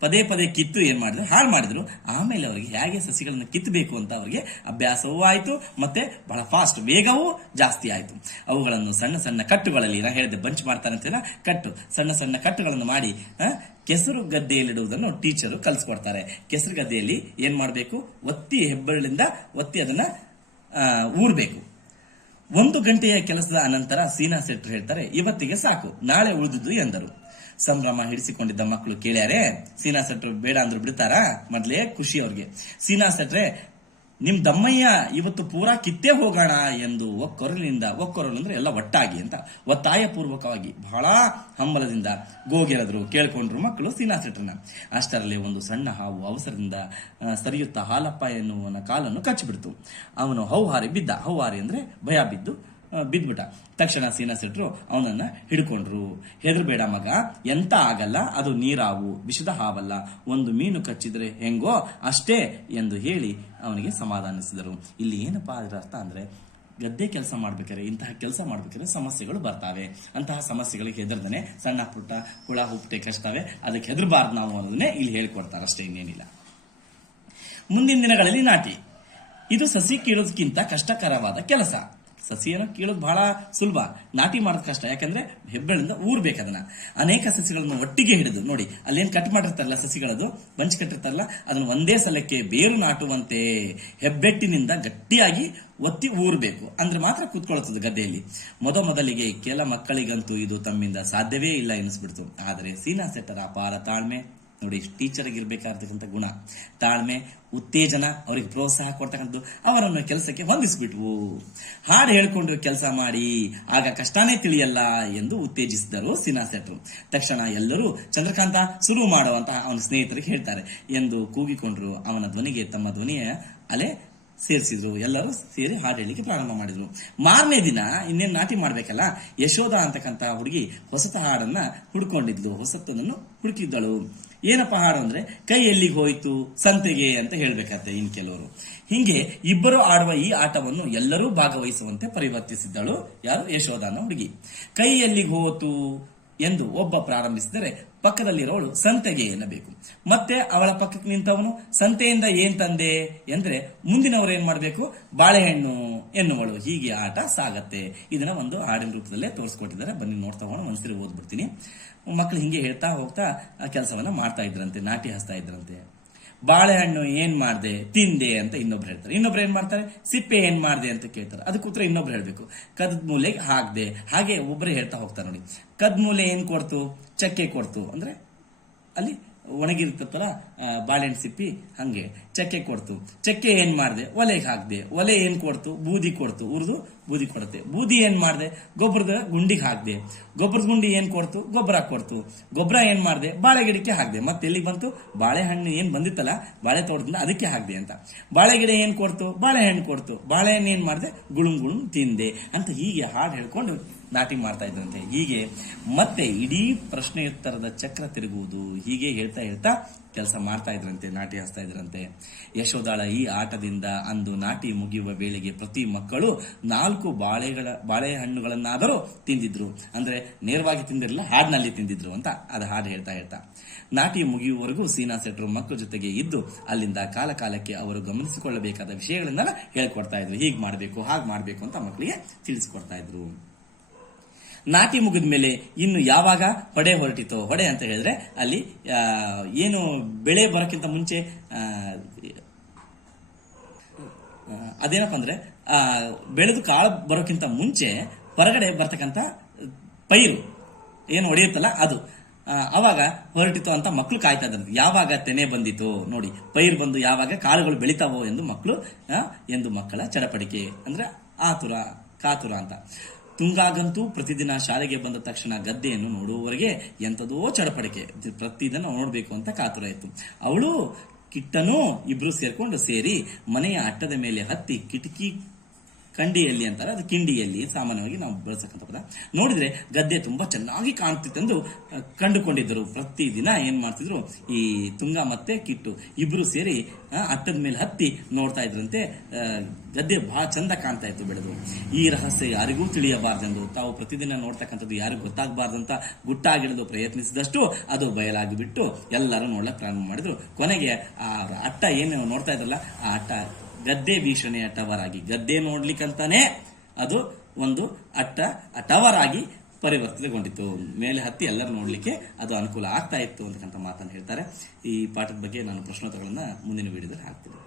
ಪದೇ ಕಿತ್ತು ಏನ್ ಮಾಡಿದ್ರು, ಹಾಳು ಮಾಡಿದ್ರು. ಆಮೇಲೆ ಅವರಿಗೆ ಹೇಗೆ ಸಸಿಗಳನ್ನು ಕಿತ್ತಬೇಕು ಅಂತ ಅವರಿಗೆ ಅಭ್ಯಾಸವೂ ಆಯ್ತು, ಮತ್ತೆ ಬಹಳ ಫಾಸ್ಟ್, ವೇಗವೂ ಜಾಸ್ತಿ ಆಯ್ತು. ಅವುಗಳನ್ನು ಸಣ್ಣ ಕಟ್ಟುಗಳಲ್ಲಿ, ನಾ ಹೇಳಿದೆ ಬಂಚ್ ಮಾಡ್ತಾರೆ ಅಂತೆಲ್ಲ, ಸಣ್ಣ ಕಟ್ಟುಗಳನ್ನು ಮಾಡಿ ಕೆಸರು ಗದ್ದೆಯಲ್ಲಿಡುವುದನ್ನು ಟೀಚರು ಕಲಿಸ್ಕೊಡ್ತಾರೆ. ಕೆಸರು ಗದ್ದೆಯಲ್ಲಿ ಏನ್ ಮಾಡಬೇಕು, ಹೆಬ್ಬೆರಳಿಂದ ಒತ್ತಿ ಅದನ್ನ ಊರ್ಬೇಕು. 1 ಗಂಟೆಯ ಕೆಲಸದ ಅನಂತರ ಸೀನಾ ಶೆಟ್ಟರು ಹೇಳ್ತಾರೆ, ಇವತ್ತಿಗೆ ಸಾಕು, ನಾಳೆ ಉಳಿದುದು ಎಂದರು. ಸಂಭ್ರಮ ಹಿಡಿಸಿಕೊಂಡಿದ್ದ ಮಕ್ಕಳು ಕೇಳ್ಯಾರೆ, ಸೀನಾ ಶೆಟ್ಟರು ಬೇಡ ಅಂದ್ರು ಬಿಡ್ತಾರಾ? ಮೊದಲೇ ಖುಷಿ ಅವ್ರಿಗೆ. ಸೀನಾ ಶೆಟ್ರೆ, ನಿಮ್ ದಮ್ಮಯ್ಯ ಇವತ್ತು ಪೂರಾ ಕಿತ್ತೇ ಹೋಗೋಣ ಎಂದು ಒಕ್ಕೊರಲು ಅಂದ್ರೆ ಎಲ್ಲ ಒಟ್ಟಾಗಿ ಅಂತ ಒತ್ತಾಯ ಪೂರ್ವಕವಾಗಿ ಬಹಳ ಹಂಬಲದಿಂದ ಗೋಗೆರೆದ್ರು, ಕೇಳ್ಕೊಂಡ್ರು ಮಕ್ಕಳು ಸೀನಾ ಶೆಟ್ಟರನ್ನ. ಅಷ್ಟರಲ್ಲಿ ಒಂದು ಸಣ್ಣ ಹಾವು ಅವಸರದಿಂದ ಸರಿಯುತ್ತಾ ಹಾಲಪ್ಪ ಎನ್ನುವನ ಕಾಲನ್ನು ಕಚ್ಚಿಬಿಡ್ತು. ಅವನು ಹೌಹಾರಿ ಅಂದ್ರೆ ಭಯ ಬಿದ್ಬಿಟ್ಟ. ತಕ್ಷಣ ಸೀನಾ ಶೆಟ್ಟರು ಅವನನ್ನ ಹಿಡ್ಕೊಂಡ್ರು. ಹೆದರ್ಬೇಡ ಮಗ, ಎಂತ ಆಗಲ್ಲ, ಅದು ನೀರಾವು, ವಿಷದ ಹಾವಲ್ಲ, ಒಂದು ಮೀನು ಕಚ್ಚಿದ್ರೆ ಹೆಂಗೋ ಅಷ್ಟೇ ಎಂದು ಹೇಳಿ ಅವನಿಗೆ ಸಮಾಧಾನಿಸಿದರು. ಇಲ್ಲಿ ಏನಪ್ಪಾ ಅದರ ಅರ್ಥ ಅಂದ್ರೆ, ಗದ್ದೆ ಕೆಲಸ ಮಾಡ್ಬೇಕಾದ್ರೆ, ಇಂತಹ ಕೆಲಸ ಮಾಡ್ಬೇಕಾದ್ರೆ ಸಮಸ್ಯೆಗಳು ಬರ್ತಾವೆ. ಅಂತಹ ಸಮಸ್ಯೆಗಳಿಗೆ ಹೆದರ್ದನೆ ಸಣ್ಣ ಪುಟ್ಟ ಹುಳ ಹುಪ್ಪಟೆ ಕಚ್ತಾವೆ, ಅದಕ್ಕೆ ಹೆದರ್ಬಾರ್ದು ನಾವು ಅನ್ನೋದನ್ನೇ ಇಲ್ಲಿ ಹೇಳ್ಕೊಡ್ತಾರೆ, ಅಷ್ಟೇ, ಇನ್ನೇನಿಲ್ಲ. ಮುಂದಿನ ದಿನಗಳಲ್ಲಿ ನಾಟಿ. ಇದು ಸಸಿ ಕೀಳೋದಕ್ಕಿಂತ ಕಷ್ಟಕರವಾದ ಕೆಲಸ. ಸಸಿಯನ್ನು ಕೀಳೋದು ಬಹಳ ಸುಲಭ, ನಾಟಿ ಮಾಡೋದು ಕಷ್ಟ. ಯಾಕಂದ್ರೆ ಹೆಬ್ಬೆಳಿಂದ ಊರ್ಬೇಕು ಅದನ್ನ. ಅನೇಕ ಸಸಿಗಳನ್ನು ಒಟ್ಟಿಗೆ ಹಿಡಿದು, ನೋಡಿ ಅಲ್ಲೇನ್ ಕಟ್ ಮಾಡಿರ್ತಾರಲ್ಲ ಸಸಿಗಳದು, ಬಂಚ್ ಕಟ್ಟಿರ್ತಾರಲ್ಲ, ಅದನ್ನ ಒಂದೇ ಸಲಕ್ಕೆ ಬೇರು ನಾಟುವಂತೆ ಹೆಬ್ಬೆಟ್ಟಿನಿಂದ ಗಟ್ಟಿಯಾಗಿ ಒತ್ತಿ ಊರ್ಬೇಕು, ಅಂದ್ರೆ ಮಾತ್ರ ಕೂತ್ಕೊಳ್ಳುತ್ತದೆ ಗದ್ದೆಯಲ್ಲಿ. ಮೊದಲಿಗೆ ಕೆಲ ಮಕ್ಕಳಿಗಂತೂ ಇದು ತಮ್ಮಿಂದ ಸಾಧ್ಯವೇ ಇಲ್ಲ ಎನಿಸ್ಬಿಡ್ತು. ಆದರೆ ಸೀನಾ ಶೆಟ್ಟರ ಅಪಾರ ತಾಳ್ಮೆ, ನೋಡಿ, ಟೀಚರ್ಗೆ ಇರ್ಬೇಕಾಗಿರ್ತಕ್ಕಂಥ ಗುಣ, ತಾಳ್ಮೆ, ಉತ್ತೇಜನ, ಅವರಿಗೆ ಪ್ರೋತ್ಸಾಹ ಕೊಡ್ತಕ್ಕಂಥದ್ದು ಅವರನ್ನು ಕೆಲಸಕ್ಕೆ ಹೊಂದಿಸ್ಬಿಟ್ವು. ಹಾಡು ಹೇಳ್ಕೊಂಡು ಕೆಲಸ ಮಾಡಿ, ಆಗ ಕಷ್ಟನೇ ತಿಳಿಯಲ್ಲ ಎಂದು ಉತ್ತೇಜಿಸಿದರು ಸೀನಾ ಶೆಟ್ಟರು. ತಕ್ಷಣ ಎಲ್ಲರೂ ಚಂದ್ರಕಾಂತ ಶುರು ಮಾಡುವಂತ ಅವನ ಸ್ನೇಹಿತರಿಗೆ ಹೇಳ್ತಾರೆ ಎಂದು ಕೂಗಿಕೊಂಡ್ರು. ಅವನ ಧ್ವನಿಗೆ ತಮ್ಮ ಧ್ವನಿಯ ಅಲೆ ಸೇರಿಸಿದ್ರು. ಎಲ್ಲರೂ ಸೇರಿ ಹಾಡು ಹೇಳಲಿಕ್ಕೆ ಪ್ರಾರಂಭ ಮಾಡಿದ್ರು. ಮಾರನೇ ದಿನ ಇನ್ನೇನು ನಾಟಿ ಮಾಡ್ಬೇಕಲ್ಲ, ಯಶೋಧ ಅಂತಕ್ಕಂಥ ಹುಡುಗಿ ಹೊಸತ ಹಾಡನ್ನ ಹುಡ್ಕೊಂಡಿದ್ಲು, ಹೊಸತನನ್ನು ಹುಡುಕಿದ್ದಳು. ಏನಪ್ಪ ಹಾಡು ಅಂದ್ರೆ, ಕೈ ಎಲ್ಲಿಗೆ ಹೋಯ್ತು ಸಂತೆಗೆ ಅಂತ ಹೇಳ್ಬೇಕಂತೆ ಇನ್ ಕೆಲವರು. ಹಿಂಗೆ ಇಬ್ಬರು ಆಡುವ ಈ ಆಟವನ್ನು ಎಲ್ಲರೂ ಭಾಗವಹಿಸುವಂತೆ ಪರಿವರ್ತಿಸಿದ್ದಳು ಯಾರು, ಯಶೋಧ ಅನ್ನೋ ಹುಡುಗಿ. ಕೈ ಎಲ್ಲಿಗೆ ಹೋತು ಎಂದು ಒಬ್ಬ ಪ್ರಾರಂಭಿಸಿದರೆ ಪಕ್ಕದಲ್ಲಿರೋವಳು ಸಂತೆಗೆ ಎನ್ನಬೇಕು. ಮತ್ತೆ ಅವಳ ಪಕ್ಕಕ್ಕೆ ನಿಂತವನು ಸಂತೆಯಿಂದ ಏನ್ ತಂದೆ ಅಂದ್ರೆ ಮುಂದಿನವರು ಏನ್ ಮಾಡ್ಬೇಕು, ಬಾಳೆಹಣ್ಣು ಎನ್ನುವಳು. ಹೀಗೆ ಆಟ ಸಾಗತ್ತೆ. ಇದನ್ನ ಒಂದು ಹಾಡಿನ ರೂಪದಲ್ಲೇ ತೋರಿಸ್ಕೊಟ್ಟಿದ್ದಾರೆ. ಬನ್ನಿ ನೋಡ್ತಾ ಹೋಗೋಣ. ಒಂದ್ಸರಿ ಓದ್ಬಿಡ್ತೀನಿ. ಮಕ್ಕಳು ಹಿಂಗೆ ಹೇಳ್ತಾ ಹೋಗ್ತಾ ಕೆಲಸವನ್ನ ಮಾಡ್ತಾ ಇದ್ರಂತೆ, ನಾಟಿ ಹಸ್ತಾ ಇದ್ರಂತೆ. ಬಾಳೆಹಣ್ಣು ಏನ್ ಮಾಡ್ದೆ, ತಿಂದೆ ಅಂತ ಇನ್ನೊಬ್ರು ಹೇಳ್ತಾರೆ. ಇನ್ನೊಬ್ರು ಏನ್ ಮಾಡ್ತಾರೆ, ಸಿಪ್ಪೆ ಏನ್ ಮಾಡ್ದೆ ಅಂತ ಕೇಳ್ತಾರೆ. ಅದಕ್ಕೆ ಉತ್ತರ ಇನ್ನೊಬ್ರು ಹೇಳ್ಬೇಕು. ಕದ್ ಮೂಲೆಗೆ ಹಾಕ್ದೆ. ಹಾಗೆ ಒಬ್ಬರೇ ಹೇಳ್ತಾ ಹೋಗ್ತಾರೆ ನೋಡಿ. ಕದ್ ಮೂಲೆ ಏನ್ ಕೊಡ್ತು, ಚಕ್ಕೆ ಕೊಡ್ತು. ಅಂದ್ರೆ ಅಲ್ಲಿ ಒಣಗಿರ್ತಲ್ಲ ಬಾಳೆಹಣ್ಣು ಸಿಪ್ಪಿ, ಹಂಗೆ ಚಕ್ಕೆ ಕೊಡ್ತು. ಚಕ್ಕೆ ಏನ್ ಮಾಡ್ದೆ, ಒಲೆಗೆ ಹಾಕ್ದೆ. ಒಲೆ ಏನ್ ಕೊಡ್ತು, ಬೂದಿ ಕೊಡ್ತು. ಉರಿದು ಬೂದಿ ಕೊಡುತ್ತೆ. ಬೂದಿ ಏನ್ ಮಾಡ್ದೆ, ಗೊಬ್ಬರದ ಗುಂಡಿಗೆ ಹಾಕ್ದೆ. ಗೊಬ್ಬರದ ಗುಂಡಿ ಏನ್ ಕೊಡ್ತು, ಗೊಬ್ಬರ ಕೊಡ್ತು. ಗೊಬ್ಬರ ಏನ್ ಮಾಡ್ದೆ, ಬಾಳೆ ಗಿಡಕ್ಕೆ ಹಾಕ್ದೆ. ಮತ್ತೆ ಎಲ್ಲಿ ಬಂತು, ಬಾಳೆಹಣ್ಣು ಏನ್ ಬಂದಿತ್ತಲ್ಲ ಬಾಳೆ ತೋಟದಿಂದ ಅದಕ್ಕೆ ಹಾಕ್ದೆ ಅಂತ. ಬಾಳೆ ಗಿಡ ಏನ್ ಕೊಡ್ತು, ಬಾಳೆಹಣ್ಣು ಕೊಡ್ತು. ಬಾಳೆಹಣ್ಣು ಏನ್ ಮಾಡ್ದೆ, ಗುಳುಂ ಗುಳುಂ ತಿಂದೆ ಅಂತ. ಹೀಗೆ ಹಾಡು ಹೇಳ್ಕೊಂಡು ನಾಟಿ ಮಾಡ್ತಾ ಇದ್ರಂತೆ. ಹೀಗೆ ಮತ್ತೆ ಇಡೀ ಪ್ರಶ್ನೆಯುತ್ತರದ ಚಕ್ರ ತಿರುಗುವುದು. ಹೀಗೆ ಹೇಳ್ತಾ ಹೇಳ್ತಾ ಕೆಲಸ ಮಾಡ್ತಾ ಇದ್ರಂತೆ, ನಾಟಿ ಹಸ್ತಾ ಇದ್ರಂತೆ. ಯಶೋದಾಳ ಈ ಆಟದಿಂದ ಅಂದು ನಾಟಿ ಮುಗಿಯುವ ವೇಳೆಗೆ ಪ್ರತಿ ಮಕ್ಕಳು 4 ಬಾಳೆಹಣ್ಣುಗಳನ್ನಾದರೂ ತಿಂದಿದ್ರು. ಅಂದ್ರೆ ನೇರವಾಗಿ ತಿಂದಿರಲಿಲ್ಲ, ಹಾಡಿನಲ್ಲಿ ತಿಂದಿದ್ರು ಅಂತ ಅದು ಹಾಡು ಹೇಳ್ತಾ ಹೇಳ್ತಾ ನಾಟಿ ಮುಗಿಯುವವರೆಗೂ ಸೀನಾ ಸೆಟ್ರು ಮಕ್ಕಳ ಜೊತೆಗೆ ಇದ್ದು ಅಲ್ಲಿಂದ ಕಾಲ ಕಾಲಕ್ಕೆ ಅವರು ಗಮನಿಸಿಕೊಳ್ಳಬೇಕಾದ ವಿಷಯಗಳನ್ನೆಲ್ಲ ಹೇಳ್ಕೊಡ್ತಾ ಇದ್ರು. ಹೀಗ್ ಮಾಡ್ಬೇಕು, ಹಾಗೆ ಮಾಡ್ಬೇಕು ಅಂತ ಮಕ್ಕಳಿಗೆ ತಿಳಿಸ್ಕೊಡ್ತಾ ಇದ್ರು. ನಾಟಿ ಮುಗಿದ ಮೇಲೆ ಇನ್ನು ಯಾವಾಗ ಹೊಡೆ ಹೊರಟಿತೋ, ಹೊಡೆ ಅಂತ ಹೇಳಿದ್ರೆ ಅಲ್ಲಿ ಏನು ಬೆಳೆ ಬರೋಕ್ಕಿಂತ ಮುಂಚೆ ಅದೇನಪ್ಪ ಅಂದ್ರೆ ಬೆಳೆದು ಕಾಳು ಬರೋಕ್ಕಿಂತ ಮುಂಚೆ ಹೊರಗಡೆ ಬರ್ತಕ್ಕಂಥ ಪೈರು ಏನು ಹೊಡೆಯುತ್ತಲ್ಲ ಅದು ಅವಾಗ ಹೊರಟಿತು ಅಂತ ಮಕ್ಕಳು ಕಾಯ್ತಾ ಇದ್ರಂತೆ. ಯಾವಾಗ ತೆನೆ ಬಂದಿತು ನೋಡಿ, ಪೈರು ಬಂದು ಯಾವಾಗ ಕಾಳುಗಳು ಬೆಳಿತಾವೋ ಎಂದು ಮಕ್ಕಳ ಚಡಪಡಿಕೆ, ಅಂದ್ರೆ ಆತುರ ಕಾತುರ ಅಂತ. ತುಂಗಾಗಂತೂ ಪ್ರತಿದಿನ ಶಾಲೆಗೆ ಬಂದ ತಕ್ಷಣ ಗದ್ದೆಯನ್ನು ನೋಡುವವರೆಗೆ ಎಂಥದೋ ಚಡಪಡಿಕೆ, ಪ್ರತಿದಿನ ನೋಡ್ಬೇಕು ಅಂತ ಕಾತುರ ಇತ್ತು. ಅವಳು ಕಿಟ್ಟನೂ ಇಬ್ರು ಸೇರಿ ಮನೆಯ ಅಟ್ಟದ ಮೇಲೆ ಹತ್ತಿ ಕಿಟಕಿ ಕಂಡಿಯಲ್ಲಿ ಅಂತಾರೆ, ಅದು ಕಿಂಡಿಯಲ್ಲಿ ಸಾಮಾನ್ಯವಾಗಿ ನಾವು ಬಳಸಕ್ಕಂಥ ಪದ. ನೋಡಿದ್ರೆ ಗದ್ದೆ ತುಂಬಾ ಚೆನ್ನಾಗಿ ಕಾಣುತ್ತಿತ್ತೆಂದು ಕಂಡುಕೊಂಡಿದ್ದರು. ಪ್ರತಿದಿನ ಏನ್ ಮಾಡ್ತಿದ್ರು, ಈ ತುಂಗ ಮತ್ತೆ ಕಿಟ್ಟು ಇಬ್ರು ಸೇರಿ ಅಟ್ಟದ ಮೇಲೆ ಹತ್ತಿ ನೋಡ್ತಾ ಇದ್ರಂತೆ. ಗದ್ದೆ ಬಹಳ ಚಂದ ಕಾಣ್ತಾ ಇತ್ತು ಬೆಳೆದು. ಈ ರಹಸ್ಯ ಯಾರಿಗೂ ತಿಳಿಯಬಾರ್ದೆಂದು ತಾವು ಪ್ರತಿದಿನ ನೋಡ್ತಕ್ಕಂಥದ್ದು ಯಾರಿಗೂ ಗೊತ್ತಾಗಬಾರ್ದಂತ ಗುಟ್ಟಾಗಿಡಲು ಪ್ರಯತ್ನಿಸಿದಷ್ಟು ಅದು ಬಯಲಾಗಿ ಬಿಟ್ಟು ಎಲ್ಲರೂ ನೋಡ್ಲಕ್ ಪ್ರಾರಂಭ ಮಾಡಿದ್ರು. ಕೊನೆಗೆ ಆ ಅಟ್ಟ ಏನು ನೋಡ್ತಾ ಇದ್ರಲ್ಲ, ಆ ಅಟ್ಟ ಗದ್ದೆ ವೀಕ್ಷಣೆಯ ಟವರ್ ಆಗಿ, ಗದ್ದೆ ನೋಡ್ಲಿಕ್ಕಂತಾನೆ ಅದು ಒಂದು ಟವರ್ ಆಗಿ ಪರಿವರ್ತಿತಗೊಂಡಿತ್ತು. ಮೇಲೆ ಹತ್ತಿ ಎಲ್ಲರೂ ನೋಡ್ಲಿಕ್ಕೆ ಅದು ಅನುಕೂಲ ಆಗ್ತಾ ಇತ್ತು ಅಂತಕ್ಕಂಥ ಮಾತನ್ನು ಹೇಳ್ತಾರೆ. ಈ ಪಾಠದ ಬಗ್ಗೆ ನಾನು ಪ್ರಶ್ನೋತ್ತರಗಳನ್ನ ಮುಂದಿನ ವಿಡಿಯೋದಲ್ಲಿ ಹಾಕ್ತೀನಿ.